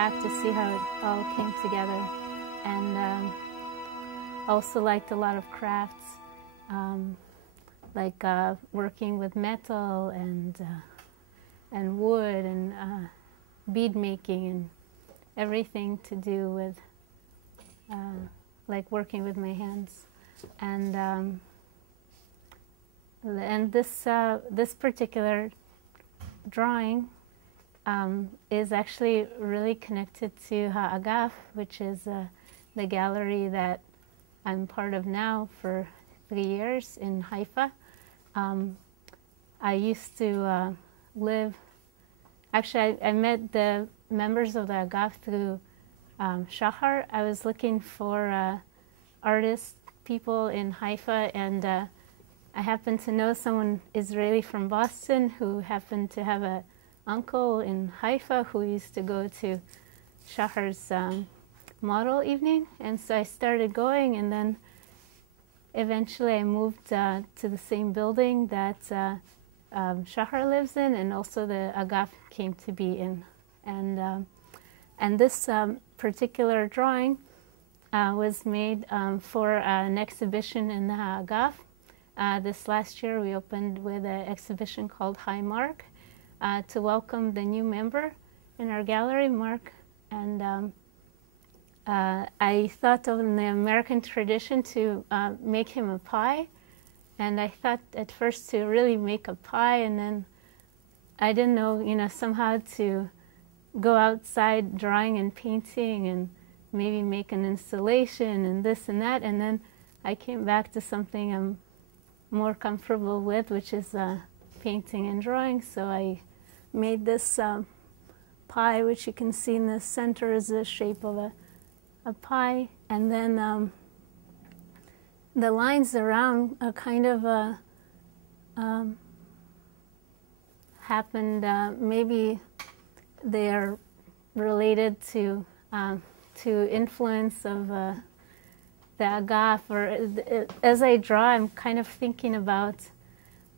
back to see how it all came together. And also liked a lot of crafts, like working with metal and wood and bead making and everything to do with like working with my hands. And this particular drawing is actually really connected to Ha'agaf, which is the gallery that I'm part of now for 3 years in Haifa. I used to live, actually I met the members of the Agaf through Shahar. I was looking for artists, people in Haifa, and I happened to know someone Israeli from Boston who happened to have an uncle in Haifa who used to go to Shahar's model evening, and so I started going, and then eventually I moved to the same building that Shahar lives in, and also the Agaf came to be in. And this particular drawing was made for an exhibition in the Agaf. This last year we opened with an exhibition called Hi Mark to welcome the new member in our gallery, Mark. And I thought of in the American tradition to make him a pie. And I thought at first to really make a pie, and then I didn't know, somehow to go outside drawing and painting and maybe make an installation and this and that. And then I came back to something I'm more comfortable with, which is painting and drawing. So I made this pie, which you can see in the center is the shape of a pie. And then the lines around are kind of happened, maybe they are related to influence of the Agaf, or as I draw, I'm kind of thinking about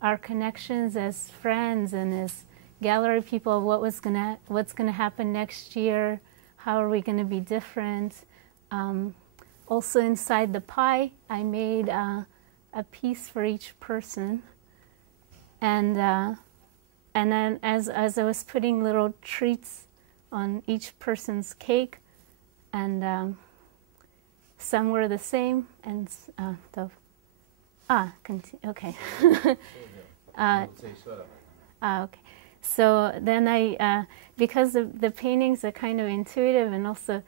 our connections as friends and as gallery people, what's gonna happen next year, how are we gonna be different. Also inside the pie, I made a piece for each person, and then as I was putting little treats on each person's cake, and some were the same, and okay. Okay. So then because the paintings are kind of intuitive, and also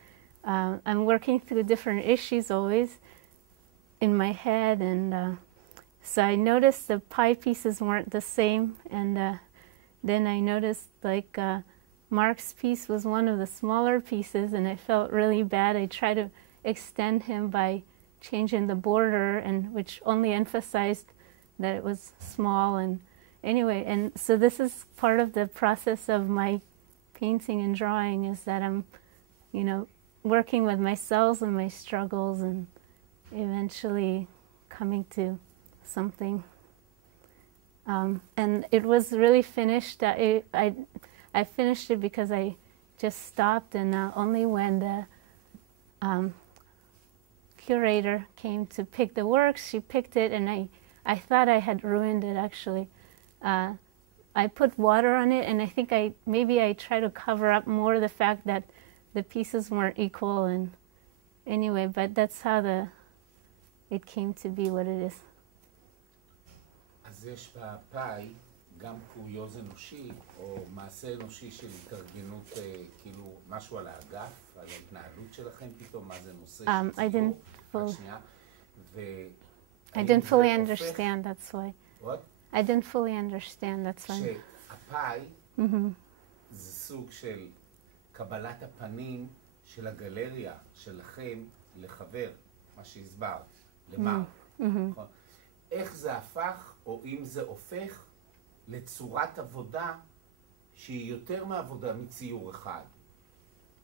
I'm working through different issues always in my head, and so I noticed the pie pieces weren't the same, and then I noticed like Mark's piece was one of the smaller pieces, and I felt really bad. I tried to extend him by changing the border, and which only emphasized that it was small. And anyway, and so this is part of the process of my painting and drawing, is that I'm, working with myself and my struggles, and eventually coming to something. And it was really finished. I finished it because I just stopped, and only when the curator came to pick the works, she picked it, and I thought I had ruined it, actually. I put water on it, and I think maybe I tried to cover up more the fact that the pieces weren't equal, and anyway, but that's how it came to be what it is. אז יש בפאי גם קוריוז אנושי, או מעשה אנושי של התארגנות, כאילו משהו על האגף, על ההתנהלות שלכם פתאום, מה זה נושא של ציור. I didn't fully understand, that's why. What? I didn't fully understand, that's why. שהפאי זה סוג של קבלת הפנים של הגלריה שלכם לחבר, מה שהסברת, למרק. איך זה הפך, או אם זה הופך, לצורת עבודה שהיא יותר מעבודה מציור אחד.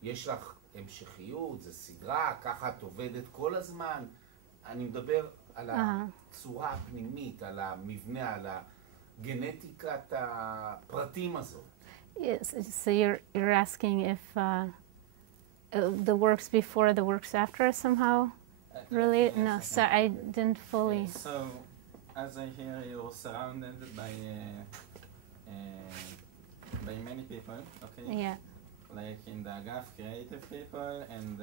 יש לך המשכיות, זה סדרה, ככה את עובדת כל הזמן. אני מדבר על הצורה הפנימית, על המבנה, על הגנטיקת הפרטים הזאת. Yes, so you're asking if the works before, the works after somehow related? No, so I didn't fully. So, as I hear, you're surrounded by many people, okay? Yeah. Like in the Agaf, creative people, and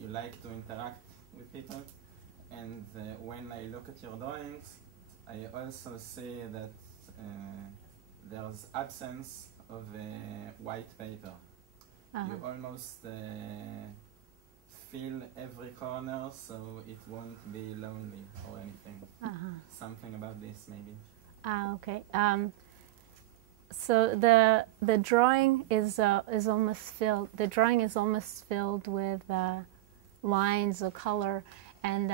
you like to interact with people. And when I look at your drawings, I also see that there's absence of white paper. You almost fill every corner so it won't be lonely or anything. Something about this, maybe. Okay. So the drawing is almost filled. The drawing is almost filled with lines of color, and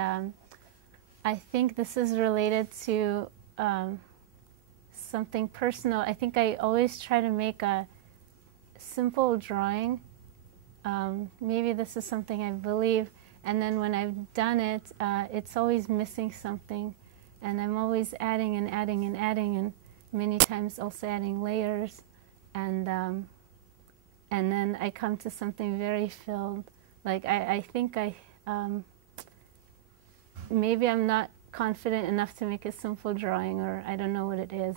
I think this is related to something personal. I think I always try to make a simple drawing. Maybe this is something I believe, and then when I've done it, it's always missing something, and I'm always adding and adding and adding, and many times also adding layers, and then I come to something very filled. Like I think maybe I'm not confident enough to make a simple drawing, or I don't know what it is.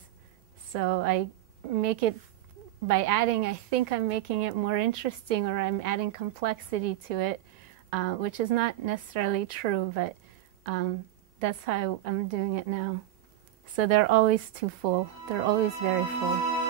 So I make it by adding. I think I'm making it more interesting, or I'm adding complexity to it, which is not necessarily true, but that's how I'm doing it now. So they're always too full. They're always very full.